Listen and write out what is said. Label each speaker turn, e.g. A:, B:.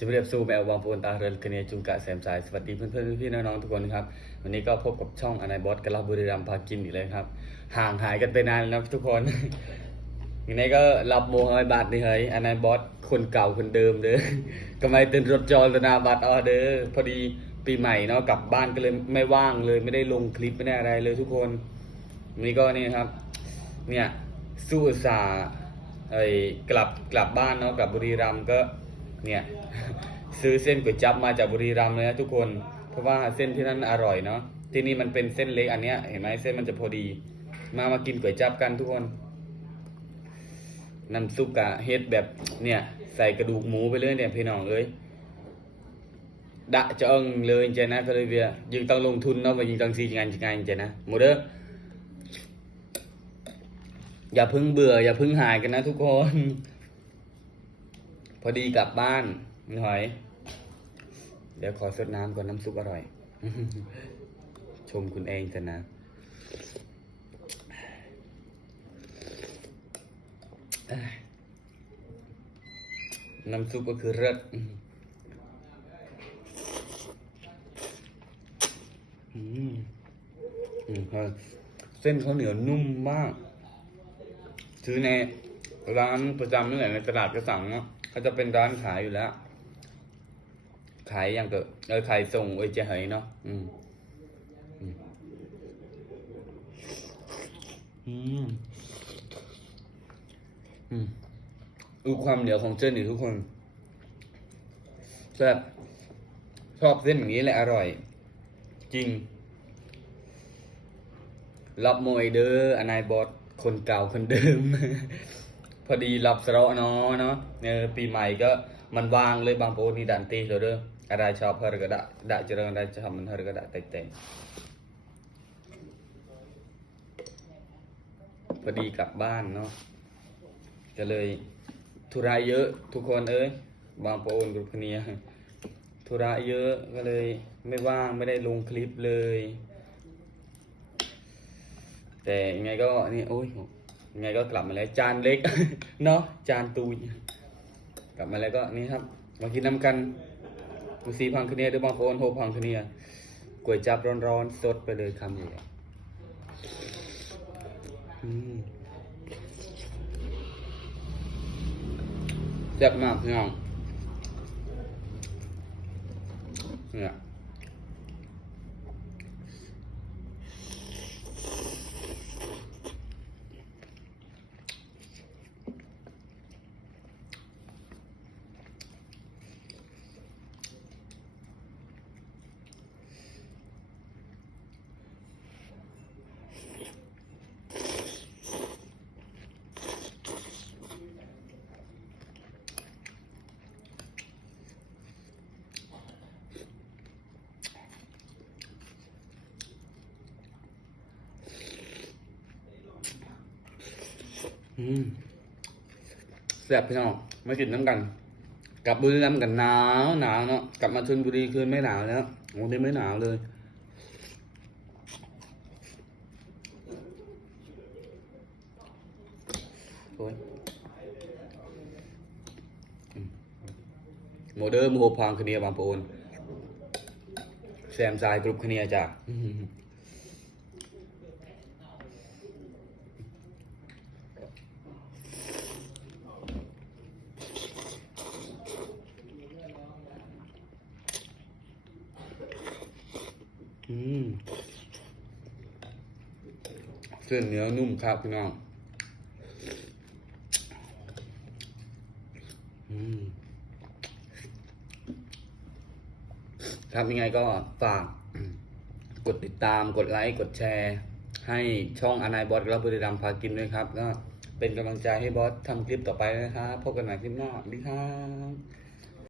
A: จะเรียบสู่แมวบางปูนตาเรินคเนียจุงกะแสมสายสวัสดีเพื่อนๆพี่ๆน้องๆทุกคนครับ วันนี้ก็พบกับช่องอนายบอสกะลาบุรีรัมพากินอีกเลยครับ ห่างหายกันไปนานแล้วนะทุกคนอย่างนี้ก็รับโมหอยบาทนี่เฮ้ยอนายบอสคนเก่าคนเดิมเด้อก็ไม่เต้นรถจอลนาบัตรออเดอร์พอดีปีใหม่เนาะกลับบ้านก็เลยไม่ว่างเลยไม่ได้ลงคลิปไม่ได้อะไรเลยทุกคนวันนี้ก็นี่ครับ เนี่ยสู้อุตสาห์ไอ้กลับกลับบ้านเนาะกลับบุรีรัมย์ก็ เนี่ยซื้อเส้นก๋วยจั๊บมาจากบุรีรัมย์เลยนะทุกคน เพราะว่าเส้นที่นั่นอร่อยเนาะที่นี่มันเป็นเส้นเล็กอันเนี้ยเห็นไหมเส้นมันจะพอดี มามากินก๋วยจั๊บกันทุกคนน้ำซุปกะเฮ็ดแบบเนี่ยใส่กระดูกหมูไปเลยเนี่ยพี่น้องเอ้ยดะจะเอิงเลยจริงนะก็เลยเวียยิงต้องลงทุนเนาะมายิงต้องซีงานงานจริงนะหมดเด้ออย่าพึ่งเบื่อ อย่าพึ่งหายกันนะทุกคน อดีกลับบ้านนี่หอย เดี๋ยวขอสดน้ำก่อนน้ำซุปอร่อย ชมคุณเองกันนะน้ำซุปก็คือเลิศอืมอืมอืมครับเส้นเขาเหนียวนุ่มมาก ซื้อในร้านประจำนี่แหละในตลาดกระสังเนาะ เขาจะเป็นร้านขายอยู่แล้ว ขายอย่างเกิดเออขายส่งเอเจเหยเนาะอืมอืมอืมอืมดูความเหนียวของเส้นนี่ทุกคนแซ่บชอบเส้นอย่างนี้แหละอร่อย จริง รับมวยเด้ออนายบอสคนเก่าคนเดิม พอดีรับสระเนาะเนาะเออปีใหม่ก็มันวางเลยบางโปนี่ดันตีเลยเด้ออะไรชอบเฮอร์ก็ได้ได้เจริญได้ชอบมันเฮอร์ก็ได้แต่แต่พอดีกลับบ้านเนาะก็เลยธุระเยอะทุกคนเอ้ยบางโปนกรุ๊ปเนียธุระเยอะก็เลยไม่ว่างไม่ได้ลงคลิปเลย แต่ยังไงก็นี่โอ้ย ยังไงก็กลับมาแล้วจานเล็ก เนาะจานตูยกลับมาแล้วก็นี่ครับมากินน้ำกันดูสีพังคเนียหรือบางคนโฮพังคเนียก๋วยจับร้อนๆสดไปเลยคำใหญ่แซ่บมากพี่น้องเนี่ย แซ่บพี่น้องมากินน้ำกัน กลับบุรีรัมย์กันหนาวหนาวเนาะกลับมาชลบุรีคืนไม่หนาวแล้วโอ้นี่ไม่หนาวเลยโอ้ยอืมโมเดอร์มโหพางคเนียบางปะโอนแซมซายกรุ๊ปคเนียจาก อืมเส้นเหนียวนุ่มครับพี่น้อง อืมครับยังไงก็ฝากกดติดตามกดไลค์กดแชร์ ให้ช่องอนายบอสและบุรีรัมพากินด้วยครับ ก็เป็นกำลังใจให้บอสทำคลิปต่อไปนะครับ พบกันใหม่คลิปหน้าสวัสดีครับ